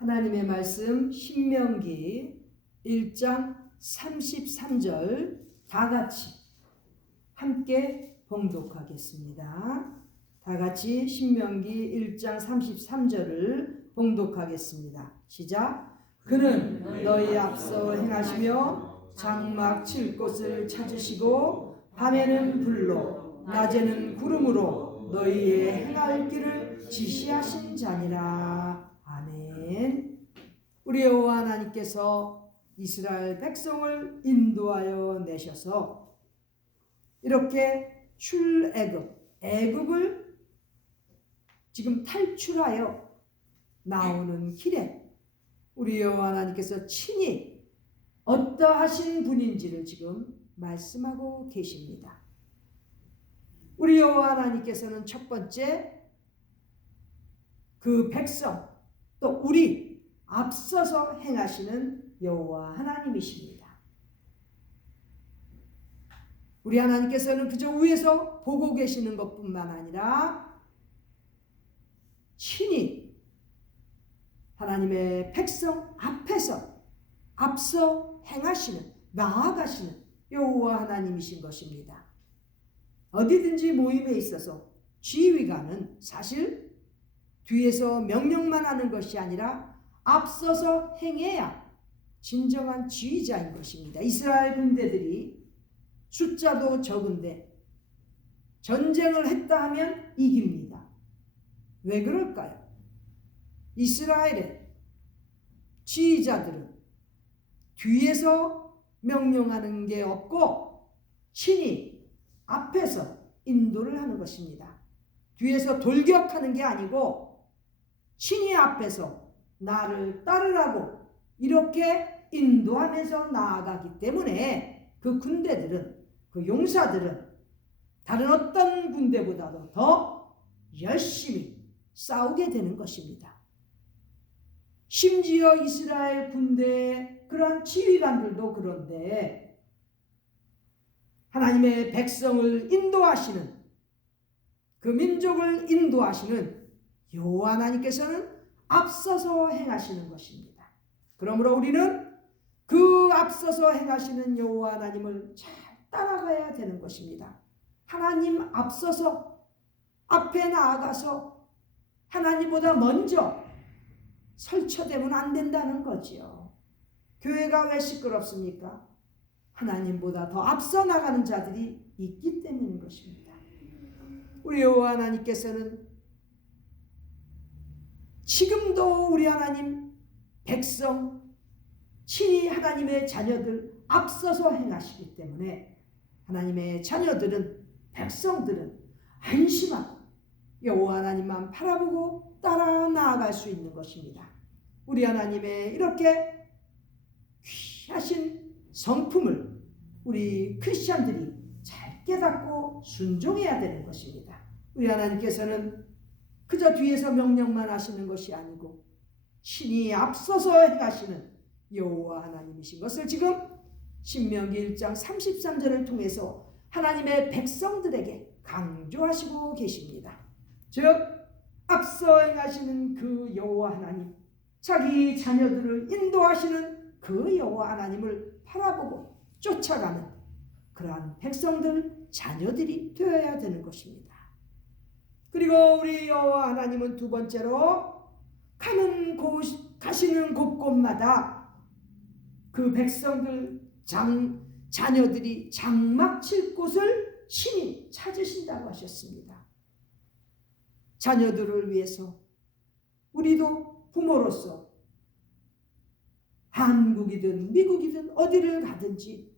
하나님의 말씀 신명기 1장 33절 다 같이 함께 봉독하겠습니다. 다 같이 신명기 1장 33절을 봉독하겠습니다. 시작. 그는 너희 앞서 행하시며 장막 칠 곳을 찾으시고 밤에는 불로 낮에는 구름으로 너희의 행할 길을 지시하신 자니라. 아멘. 우리 여호와 하나님께서 이스라엘 백성을 인도하여 내셔서 이렇게 애굽을 지금 탈출하여 나오는 길에 우리 여호와 하나님께서 친히 어떠하신 분인지를 지금 말씀하고 계십니다. 우리 여호와 하나님께서는 첫 번째 그 백성 또 우리 앞서서 행하시는 여호와 하나님이십니다. 우리 하나님께서는 그저 위에서 보고 계시는 것뿐만 아니라 친히 하나님의 백성 앞에서 앞서 행하시는 나아가시는 여호와 하나님이신 것입니다. 어디든지 모임에 있어서 지휘관은 사실 뒤에서 명령만 하는 것이 아니라 앞서서 행해야 진정한 지휘자인 것입니다. 이스라엘 군대들이 숫자도 적은데 전쟁을 했다 하면 이깁니다. 왜 그럴까요? 이스라엘의 지휘자들은 뒤에서 명령하는 게 없고 친히 앞에서 인도를 하는 것입니다. 뒤에서 돌격하는 게 아니고 친히 앞에서 나를 따르라고 이렇게 인도하면서 나아가기 때문에 그 군대들은 그 용사들은 다른 어떤 군대보다도 더 열심히 싸우게 되는 것입니다. 심지어 이스라엘 군대의 그러한 지휘관들도 그런데 하나님의 백성을 인도하시는 그 민족을 인도하시는 여호와 하나님께서는 앞서서 행하시는 것입니다. 그러므로 우리는 그 앞서서 행하시는 여호와 하나님을 잘 따라가야 되는 것입니다. 하나님 앞서서 앞에 나아가서 하나님보다 먼저 설쳐되면 안 된다는 거지요. 교회가 왜 시끄럽습니까? 하나님보다 더 앞서 나가는 자들이 있기 때문인 것입니다. 우리 여호와 하나님께서는 지금도 우리 하나님 백성 친히 하나님의 자녀들 앞서서 행하시기 때문에 하나님의 자녀들은 백성들은 안심하고 여호와 하나님만 바라보고 따라 나아갈 수 있는 것입니다. 우리 하나님의 이렇게 귀하신 성품을 우리 크리스찬들이 잘 깨닫고 순종해야 되는 것입니다. 우리 하나님께서는 그저 뒤에서 명령만 하시는 것이 아니고 친히 앞서서 행하시는 여호와 하나님이신 것을 지금 신명기 1장 33절을 통해서 하나님의 백성들에게 강조하시고 계십니다. 즉 앞서 행하시는 그 여호와 하나님, 자기 자녀들을 인도하시는 그 여호와 하나님을 바라보고 쫓아가는 그러한 백성들, 자녀들이 되어야 되는 것입니다. 그리고 우리 여호와 하나님은 두 번째로 가시는 곳곳마다 그 백성들, 자녀들이 장막 칠 곳을 친히 찾으신다고 하셨습니다. 자녀들을 위해서 우리도 부모로서 한국이든 미국이든 어디를 가든지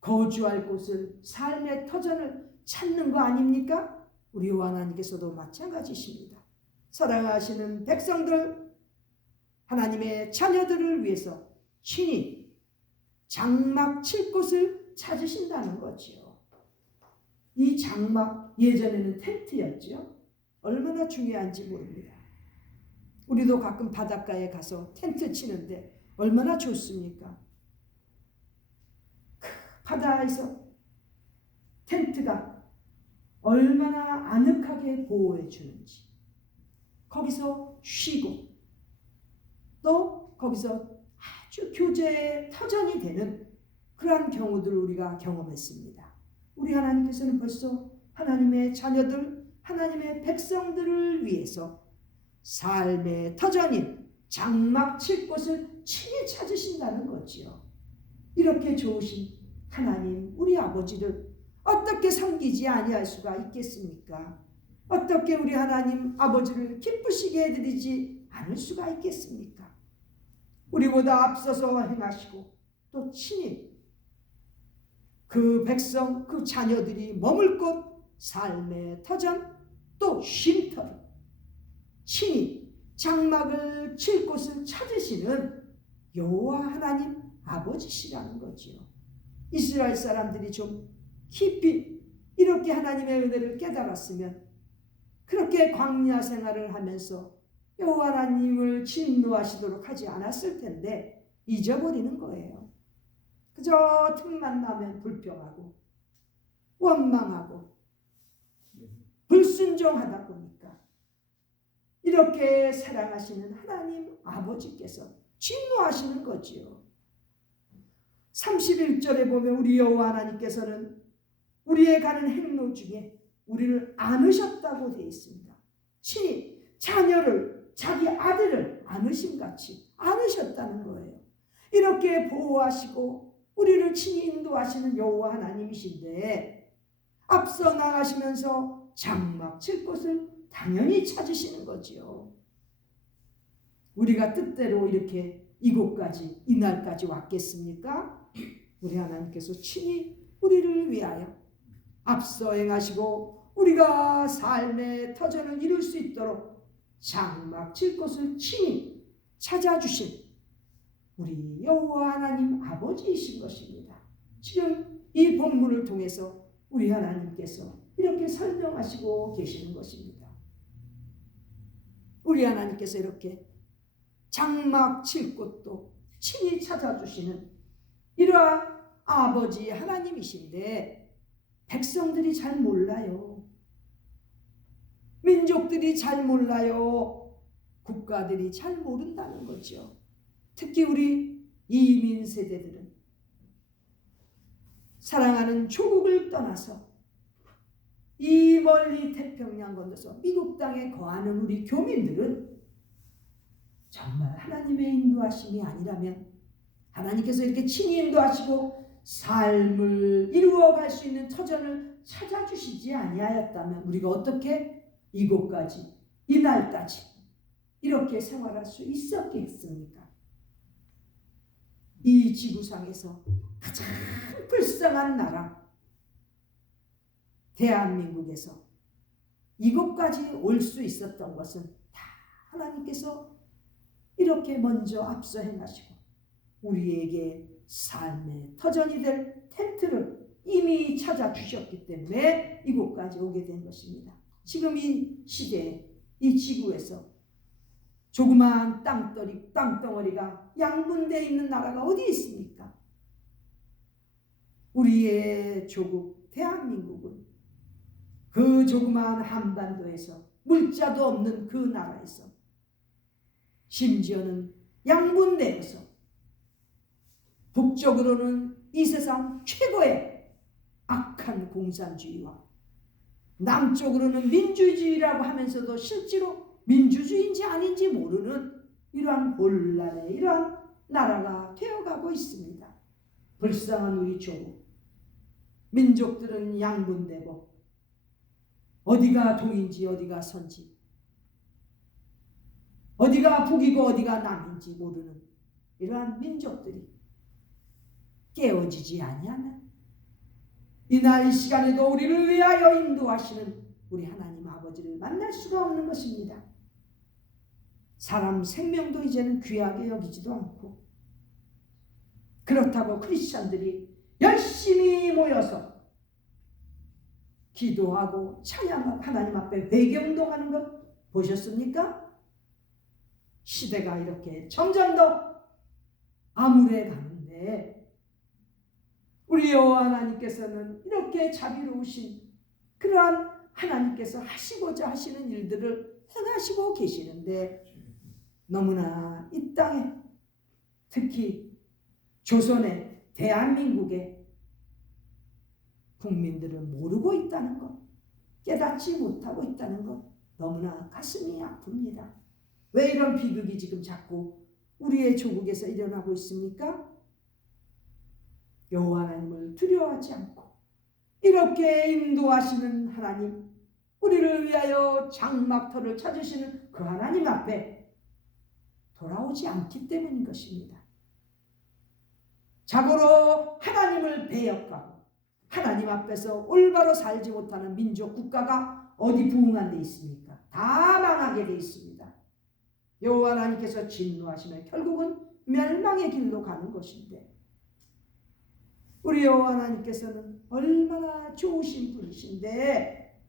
거주할 곳을, 삶의 터전을 찾는 거 아닙니까? 우리 하나님께서도 마찬가지십니다. 사랑하시는 백성들, 하나님의 자녀들을 위해서 친히 장막 칠 곳을 찾으신다는 거지요. 이 장막, 예전에는 텐트였죠. 얼마나 중요한지 모릅니다. 우리도 가끔 바닷가에 가서 텐트 치는데 얼마나 좋습니까? 그 바다에서 텐트가 얼마나 아늑하게 보호해 주는지, 거기서 쉬고 또 거기서 아주 교제의 터전이 되는 그러한 경우들을 우리가 경험했습니다. 우리 하나님께서는 벌써 하나님의 자녀들, 하나님의 백성들을 위해서 삶의 터전인 장막 칠 곳을 친히 찾으신다는 거지요. 이렇게 좋으신 하나님, 우리 아버지를 어떻게 섬기지 아니할 수가 있겠습니까? 어떻게 우리 하나님 아버지를 기쁘시게 해드리지 않을 수가 있겠습니까? 우리보다 앞서서 행하시고 또 친히 그 백성, 그 자녀들이 머물 곳 삶의 터전, 또 쉼터를 친히 장막을 칠 곳을 찾으시는 여호와 하나님 아버지시라는 거지요. 이스라엘 사람들이 좀 깊이 이렇게 하나님의 은혜를 깨달았으면 그렇게 광야 생활을 하면서 여호와 하나님을 진노하시도록 하지 않았을 텐데 잊어버리는 거예요. 그저 틈만 나면 불평하고 원망하고 불순종하다 보니까 이렇게 사랑하시는 하나님 아버지께서 진노하시는 거지요. 31절에 보면 우리 여호와 하나님께서는 우리의 가는 행로 중에 우리를 안으셨다고 되어 있습니다. 친히 자녀를, 자기 아들을 안으심같이 안으셨다는 거예요. 이렇게 보호하시고 우리를 친히 인도하시는 여호와 하나님이신데 앞서 나가시면서 장막 칠 곳을 당연히 찾으시는 거지요. 우리가 뜻대로 이렇게 이곳까지, 이날까지 왔겠습니까? 우리 하나님께서 친히 우리를 위하여 앞서 행하시고 우리가 삶의 터전을 이룰 수 있도록 장막 칠 곳을 친히 찾아주신 우리 여호와 하나님 아버지이신 것입니다. 지금 이 본문을 통해서 우리 하나님께서 이렇게 설명하시고 계시는 것입니다. 우리 하나님께서 이렇게 장막 칠 곳도 친히 찾아주시는 이러한 아버지 하나님이신데 백성들이 잘 몰라요. 민족들이 잘 몰라요. 국가들이 잘 모른다는 거죠. 특히 우리 이민 세대들은 사랑하는 조국을 떠나서 이 멀리 태평양 건너서 미국 땅에 거하는 우리 교민들은 정말 하나님의 인도하심이 아니라면 하나님께서 이렇게 친히 인도하시고 삶을 이루어갈 수 있는 터전을 찾아주시지 아니하였다면 우리가 어떻게 이곳까지 이날까지 이렇게 생활할 수 있었겠습니까? 이 지구상에서 가장 불쌍한 나라 대한민국에서 이곳까지 올 수 있었던 것은 다 하나님께서 이렇게 먼저 앞서 행하시고 우리에게 삶의 터전이 될 텐트를 이미 찾아주셨기 때문에 이곳까지 오게 된 것입니다. 지금 이 시대에 이 지구에서 조그마한 땅덩어리가 양분되어 있는 나라가 어디 있습니까? 우리의 조국 대한민국은 그 조그마한 한반도에서 물자도 없는 그 나라에서 심지어는 양분되어서 북쪽으로는 이 세상 최고의 악한 공산주의와 남쪽으로는 민주주의라고 하면서도 실제로 민주주의인지 아닌지 모르는 이러한 혼란의 이러한 나라가 되어가고 있습니다. 불쌍한 우리 조국 민족들은 양분되고 어디가 동인지 어디가 선지 어디가 북이고 어디가 남인지 모르는 이러한 민족들이 깨어지지 아니하면 이날 이 시간에도 우리를 위하여 인도하시는 우리 하나님 아버지를 만날 수가 없는 것입니다. 사람 생명도 이제는 귀하게 여기지도 않고 그렇다고 크리스찬들이 열심히 모여서 기도하고 찬양하고 하나님 앞에 회개운동하는 것 보셨습니까? 시대가 이렇게 점점 더 암울해 가는데 우리 여호와 하나님께서는 이렇게 자비로우신 그러한 하나님께서 하시고자 하시는 일들을 행하시고 계시는데 너무나 이 땅에, 특히 조선의 대한민국의 국민들은 모르고 있다는 것, 깨닫지 못하고 있다는 것, 너무나 가슴이 아픕니다. 왜 이런 비극이 지금 자꾸 우리의 조국에서 일어나고 있습니까? 여호와 하나님을 두려워하지 않고 이렇게 인도하시는 하나님, 우리를 위하여 장막터를 찾으시는 그 하나님 앞에 돌아오지 않기 때문인 것입니다. 자고로 하나님을 배역하고 하나님 앞에서 올바로 살지 못하는 민족 국가가 어디 부흥한 데 있습니까? 다 망하게 돼 있습니다. 여호와 하나님께서 진노하시면 결국은 멸망의 길로 가는 것인데, 우리 여호와 하나님께서는 얼마나 좋으신 분이신데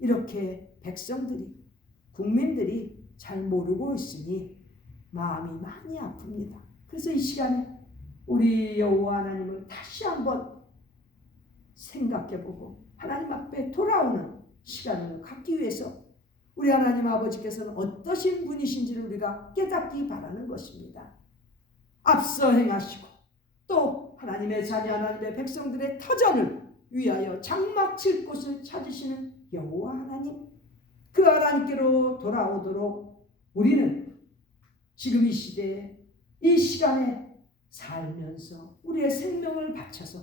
이렇게 백성들이, 국민들이 잘 모르고 있으니 마음이 많이 아픕니다. 그래서 이 시간에 우리 여호와 하나님을 다시 한번 생각해보고 하나님 앞에 돌아오는 시간을 갖기 위해서 우리 하나님 아버지께서는 어떠신 분이신지를 우리가 깨닫기 바라는 것입니다. 앞서 행하시고 또 하나님의 자녀, 하나님의 백성들의 터전을 위하여 장막 칠 곳을 찾으시는 여호와 하나님, 그 하나님께로 돌아오도록 우리는 지금 이 시대에, 이 시간에 살면서 우리의 생명을 바쳐서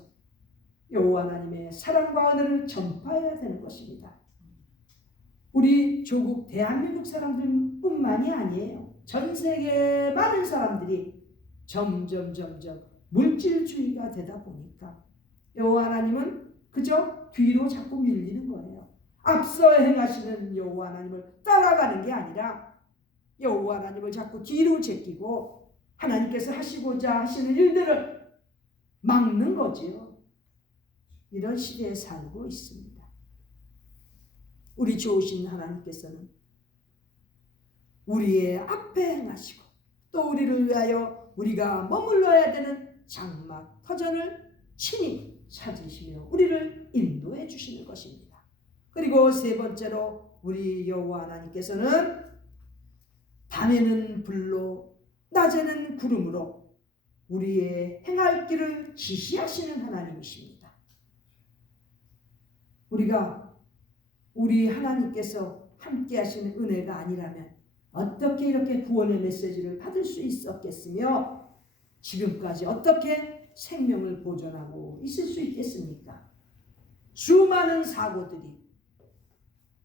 여호와 하나님의 사랑과 은혜를 전파해야 되는 것입니다. 우리 조국 대한민국 사람들뿐만이 아니에요. 전 세계 많은 사람들이 점점 물질주의가 되다 보니까 여호와 하나님은 그저 뒤로 자꾸 밀리는 거예요. 앞서 행하시는 여호와 하나님을 따라가는 게 아니라 여호와 하나님을 자꾸 뒤로 제끼고 하나님께서 하시고자 하시는 일들을 막는 거지요. 이런 시대에 살고 있습니다. 우리 좋으신 하나님께서는 우리의 앞에 행하시고 또 우리를 위하여 우리가 머물러야 되는 장막 터전을 친히 찾으시며 우리를 인도해 주시는 것입니다. 그리고 세 번째로 우리 여호와 하나님께서는 밤에는 불로 낮에는 구름으로 우리의 행할 길을 지시하시는 하나님이십니다. 우리가 우리 하나님께서 함께 하시는 은혜가 아니라면 어떻게 이렇게 구원의 메시지를 받을 수 있었겠으며 지금까지 어떻게 생명을 보존하고 있을 수 있겠습니까? 수많은 사고들이,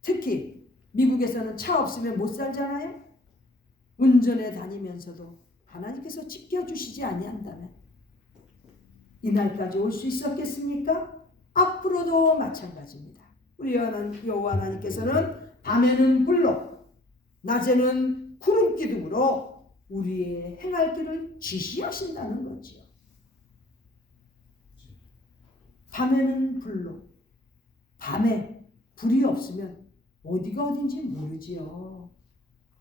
특히 미국에서는 차 없으면 못 살잖아요. 운전해 다니면서도 하나님께서 지켜주시지 아니한다면 이날까지 올 수 있었겠습니까? 앞으로도 마찬가지입니다. 우리 여호와 하나님께서는 밤에는 불로 낮에는 구름 기둥으로 우리의 행할 길을 지시하신다는 거지요. 밤에는 불로, 밤에 불이 없으면 어디가 어딘지 모르지요.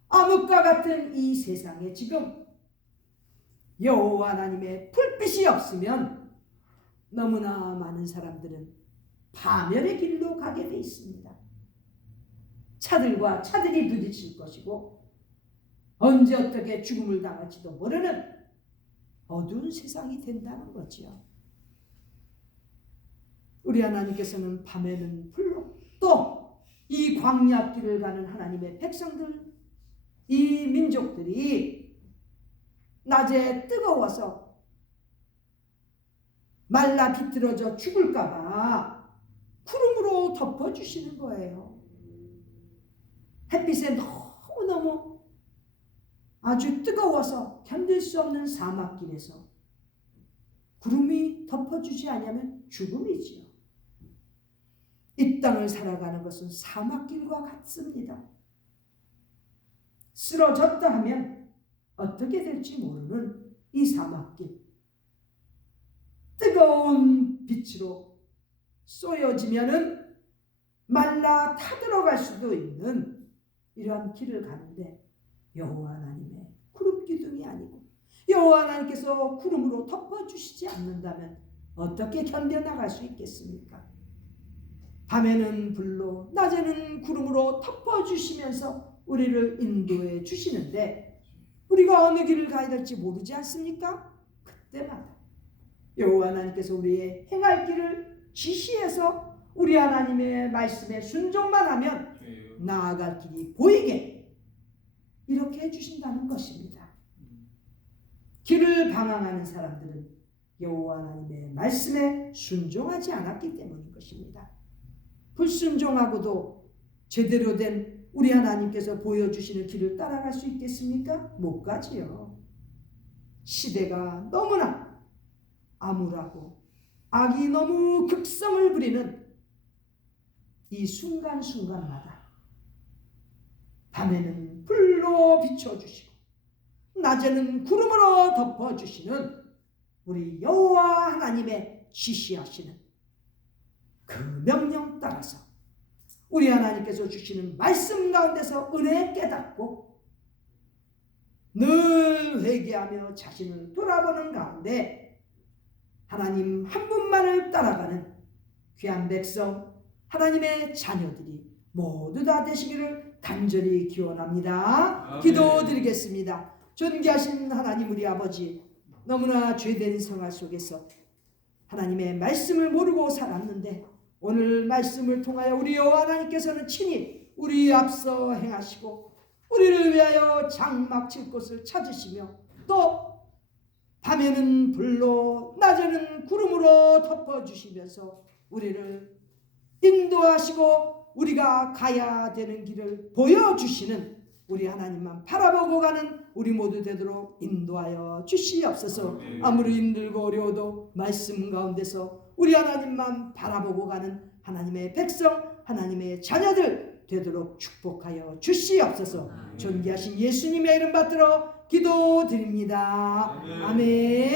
암흑과 같은 이 세상에 지금 여호와 하나님의 불빛이 없으면 너무나 많은 사람들은 파멸의 길로 가게 돼 있습니다. 차들과 차들이 부딪힐 것이고 언제 어떻게 죽음을 당할지도 모르는 어두운 세상이 된다는 거지요. 우리 하나님께서는 밤에는 불로, 또 이 광야길을 가는 하나님의 백성들, 이 민족들이 낮에 뜨거워서 말라 비틀어져 죽을까 봐 구름으로 덮어주시는 거예요. 햇빛에 너무너무 아주 뜨거워서 견딜 수 없는 사막길에서 구름이 덮어주지 않으면 죽음이지요. 이 땅을 살아가는 것은 사막길과 같습니다. 쓰러졌다 하면 어떻게 될지 모르는 이 사막길, 뜨거운 빛으로 쏘여지면은 말라 타들어갈 수도 있는 이러한 길을 가는데 여호와 하나님의 구름 기둥이 아니고 여호와 하나님께서 구름으로 덮어주시지 않는다면 어떻게 견뎌나갈 수 있겠습니까? 밤에는 불로 낮에는 구름으로 덮어주시면서 우리를 인도해 주시는데 우리가 어느 길을 가야 될지 모르지 않습니까? 그때마다 여호와 하나님께서 우리의 행할 길을 지시해서 우리 하나님의 말씀에 순종만 하면 나아갈 길이 보이게 이렇게 해주신다는 것입니다. 길을 방황하는 사람들은 여호와 하나님의 말씀에 순종하지 않았기 때문인 것입니다. 불순종하고도 제대로 된 우리 하나님께서 보여주시는 길을 따라갈 수 있겠습니까? 못 가지요. 시대가 너무나 암울하고 악이 너무 극성을 부리는 이 순간순간마다 밤에는 불로 비춰주시고 낮에는 구름으로 덮어주시는 우리 여호와 하나님의 지시하시는 그 명령 따라서 우리 하나님께서 주시는 말씀 가운데서 은혜 깨닫고 늘 회개하며 자신을 돌아보는 가운데 하나님 한 분만을 따라가는 귀한 백성 하나님의 자녀들이 모두 다 되시기를 간절히 기원합니다. 기도드리겠습니다. 존귀하신 하나님 우리 아버지, 너무나 죄된 생활 속에서 하나님의 말씀을 모르고 살았는데 오늘 말씀을 통하여 우리 여호와 하나님께서는 친히 우리 앞서 행하시고 우리를 위하여 장막 칠 곳을 찾으시며 또 밤에는 불로 낮에는 구름으로 덮어주시면서 우리를 인도하시고 우리가 가야 되는 길을 보여주시는 우리 하나님만 바라보고 가는 우리 모두 되도록 인도하여 주시옵소서. 아무리 힘들고 어려워도 말씀 가운데서 우리 하나님만 바라보고 가는 하나님의 백성 하나님의 자녀들 되도록 축복하여 주시옵소서. 존귀하신 예수님의 이름 받들어 기도드립니다. 아멘.